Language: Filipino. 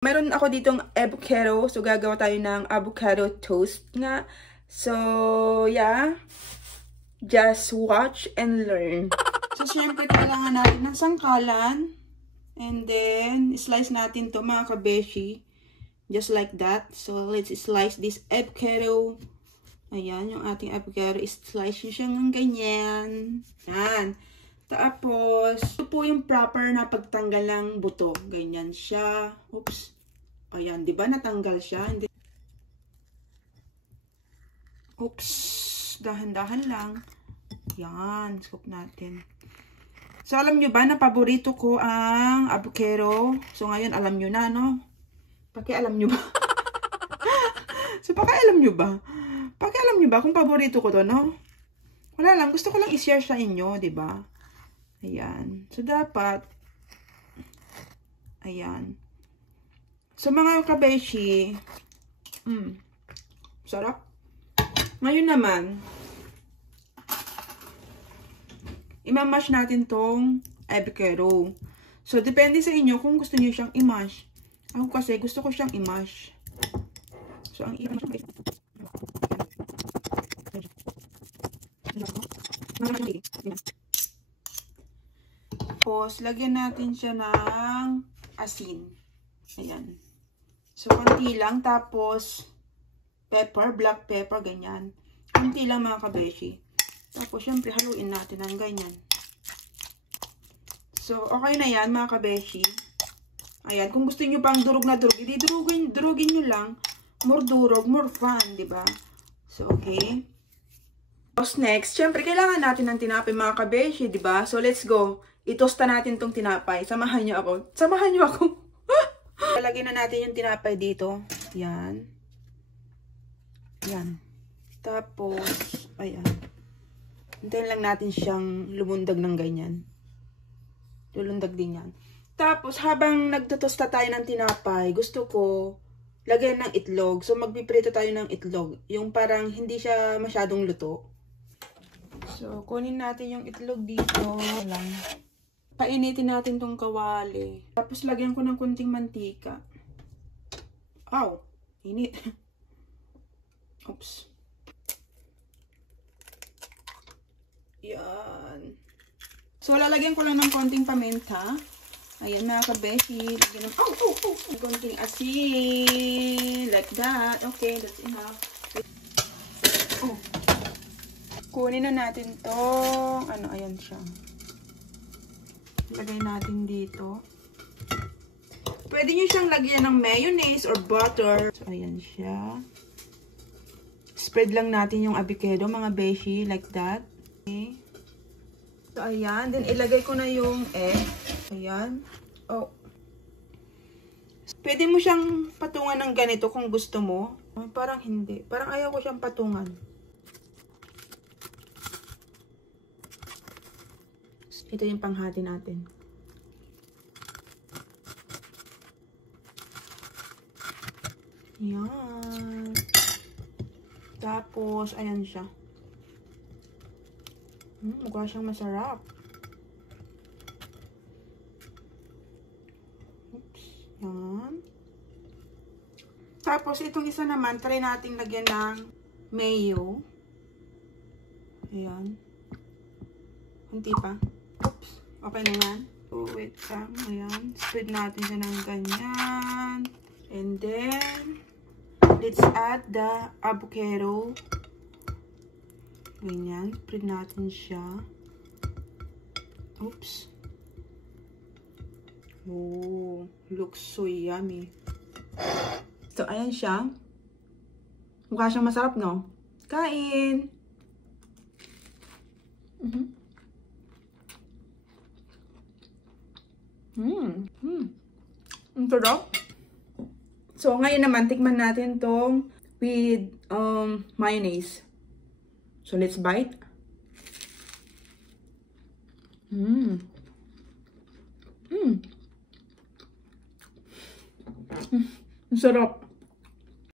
Meron ako ditong avocado. So, gagawa tayo ng avocado toast nga. So, yeah. Just watch and learn. So, syempre, kailangan natin ng sangkalan. And then, slice natin to mga kabeshi. Just like that. So, let's slice this avocado. Ayan, yung ating avocado. Slice nyo siya ng ganyan. Ayan. Tapos, ito po yung proper na pagtanggal ng buto. Ganyan siya. Oops. Ayan, di ba natanggal siya? Oops. Dahan-dahan lang. Ayan, scoop natin. So, alam nyo ba na paborito ko ang avocado? So, ngayon, alam nyo na, no? Pakialam nyo ba? So, pakialam nyo ba? Pakialam nyo ba kung paborito ko to, no? Wala lang. Gusto ko lang i-share sa inyo, di ba? Ayan. So, dapat, ayan. So, mga kabeshi, sarap. Ngayon naman, imamash natin tong avocado. So, depende sa inyo kung gusto niyo siyang i-mash. Ako kasi, gusto ko siyang i-mash. So, ang i-mash ko tapos, lagyan natin siya ng asin. Ayan. So, konti lang. Tapos, pepper, black pepper, ganyan. Konti lang mga kabeshi. Tapos, syempre, haluin natin ng ganyan. So, okay na yan mga kabeshi. Ayan. Kung gusto nyo pang durog na durog, hindi durugin nyo lang. More durog, more fun, diba? So, okay. Tapos, next, syempre, kailangan natin ng tinapay mga kabeshi, diba? So, let's go. Itosta natin tong tinapay. Samahan nyo ako. Samahan nyo ako. Lalagyan na natin yung tinapay dito. Yan. Yan. Tapos, ayan. Hintayin lang natin siyang lumundag ng ganyan. Lulundag din yan. Tapos, habang nagtutosta tayo ng tinapay, gusto ko lagyan ng itlog. So, magpiprito tayo ng itlog. Yung parang hindi siya masyadong luto. So, kunin natin yung itlog dito. Lang. Painitin natin tong kawali. Tapos, lagyan ko ng kunting mantika. Ow! Init. Oops. Yan. So, lalagyan ko lang ng konting paminta. Ayan, mga kabeshi. Lagyan ng, konting asin. Like that. Okay, that's enough. Oh. Kunin na natin tong, ayan siya. Lagay natin dito. Pwede nyo siyang lagyan ng mayonnaise or butter. So, ayan siya. Spread lang natin yung avocado, mga beshi, like that. Okay. So, ayan. Then, ilagay ko na yung egg. Ayan. Oh. Pwede mo siyang patungan ng ganito kung gusto mo. Parang hindi. Parang ayaw ko siyang patungan. Ito yung panghati natin. Yan. Tapos, ayan siya. Mukha siyang masarap. Oops. Yan. Tapos, itong isa naman, try nating lagyan ng mayo. Ayan. Kunti pa. Oops. Okay na yan. So, wait lang. Ayan. Spread natin siya ng ganyan. And then, let's add the avocado. Ganyan. Spread natin siya. Oops. Oh, looks so yummy. So, ayan siya. Mukha siyang masarap, no? Kain! Ang sarap. So, ngayon naman, tikman natin tong with mayonnaise. So, let's bite. Ang sarap.